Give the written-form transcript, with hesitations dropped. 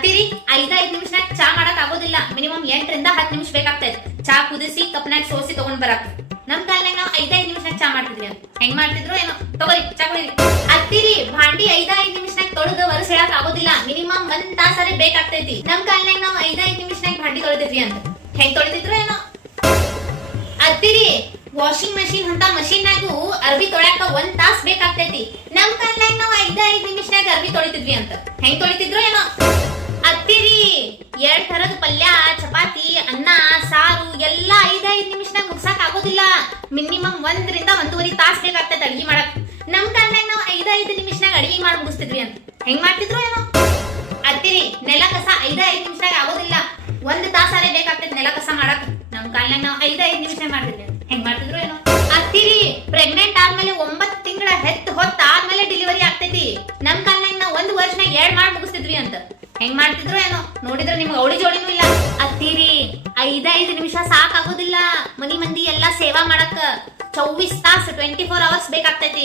ಅತ್ತಿರಿ 5 ನಿಮಿಷನಾಗ ಚಾ ಮಾಡಕ್ ಆಗೋದಿಲ್ಲ. ಮಿನಿಮಮ್ 8 ರಿಂದ 10 ನಿಮಿಷ ಬೇಕಾಗ್ತೈತಿ. ಚಾ ಕುದಿಸಿ ಕಪ್ನಾಗ ಸೋಸಿ ತಗೊಂಡ್ ಬರಾಕ. ನಮ್ ಕಾಲನಾಗ ನಾವು 5 ನಿಮಿಷನಾಗ ಚಾ ಮಾಡ್ತಿದ್ವಿ ಅಂತ. ಹೆಂಗ್ ಮಾಡ್ತಿದ್ರು ಏನೋ. ತಗೋರಿ ಚಾ ಕುಡೀರಿ. ಅತ್ತಿರಿ ಭಾಂಡಿ 5 ನಿಮಿಷನಾಗ ತೊಳೆದು ವರ್ಷ ಹೇಳಕ್ ಆಗೋದಿಲ್ಲ. ಮಿನಿಮಮ್ 1 ತಾಸರೆ ಬೇಕಾಗ್ತೈತಿ. ನಮ್ ಕಾಲನಾಗ ನಾವು 5 ನಿಮಿಷನಾಗ ಭಾಂಡಿ ತೊಳೆದಿದ್ವಿ ಅಂತ. ಹೆಂಗ್ ತೊಳೆದಿದ್ರು ಏನೋ. ಅತ್ತಿರಿ ವಾಷಿಂಗ್ ಮಷೀನ್ ಅಂತ ಮಷೀನ್ ನಾಗು ಅರ್ಬಿ ತೊಳ್ಯಾಕ 1 ತಾಸ್ ಬೇಕಾಗ್ತೈತಿ. ನಮ್ ಕಾಲನಾಗ ನಾವು 5 ನಿಮಿಷನಾಗ ಅರ್ಬಿ ತೊಳಿತಿದ್ವಿ ಅಂತ. ಹೆಂಗ್ ತೊಳಿತಿದ್ರು ಏನೋ. ಅತ್ತಿರಿ 2 ತರದ ಪಲ್ಯ, ಚಪಾತಿ, ಅನ್ನ, ಸಾರು ಎಲ್ಲ 5 ನಿಮಿಷನಾಗ ಮುಗ್ಸಾಕ್ ಆಗೋದಿಲ್ಲ. ಮಿನಿಮಮ್ 1 ರಿಂದ 1.5 ತಾಸ್ ಬೇಕಾಗ್ತೈತಿ ಅಡಿಗೆ ಮಾಡಕ್. ನಮ್ ಕಾಲನಾಗ ನಾವು 5 ನಿಮಿಷನಾಗ ಅಡಿಗೆ ಮಾಡಿ ಮುಗಿಸ್ತಿದ್ವಿ ಅಂತ. ಹೆಂಗ್ ಮಾಡ್ತಿದ್ರು ಏನೋ. ಅತ್ತಿರಿ ನೆಲ ಕಸ 5 ನಿಮಿಷನಾಗ ಆಗೋದಿಲ್ಲ. 1 ತಾಸಾರೆ ಬೇಕಾಗ್ತೈತಿ ನೆಲ ಕಸ ಮಾಡಕ್. ನಮ್ ಕಾಲನಾಗ ನಾವು 5 ನಿಮಿಷನಾಗ ಮಾಡ್ತಿದ್ವಿ. ಹೆಂಗ್ ಮಾಡ್ತಿದ್ರು ಏನೋ. ಅತ್ತಿರಿ ಪ್ರೆಗ್ನೆಂಟ್ ಆದ್ಮೇಲೆ 9 ತಿಂಗಳ ಹೊತ್ತ ಆದ್ಮೇಲೆ ಡೆಲಿವರಿ ಆಗ್ತೈತಿ. ನಮ್ ಕಾಲನಾಗ ನಾವು 1 ವರ್ಷನಾಗ 2 ಮಾಡಿ ಮುಗಿಸ್ತಿದ್ವಿ ಅಂತ. ಹೆಂಗ್ ಮಾಡ್ತಿದ್ರು ಏನೋ. ನೋಡಿದ್ರೆ ನಿಮ್ಗೆ ಅವಳಿ ಜೋಡಿನೂ ಇಲ್ಲ. ಅತ್ತಿರಿ 5 ನಿಮಿಷ ಸಾಕಾಗೋದಿಲ್ಲ. ಮನಿ ಮಂದಿ ಎಲ್ಲಾ ಸೇವಾ ಮಾಡಕ್ 24 ತಾಸ್ 24 ಅವರ್ಸ್ ಬೇಕಾಗ್ತೈತಿ.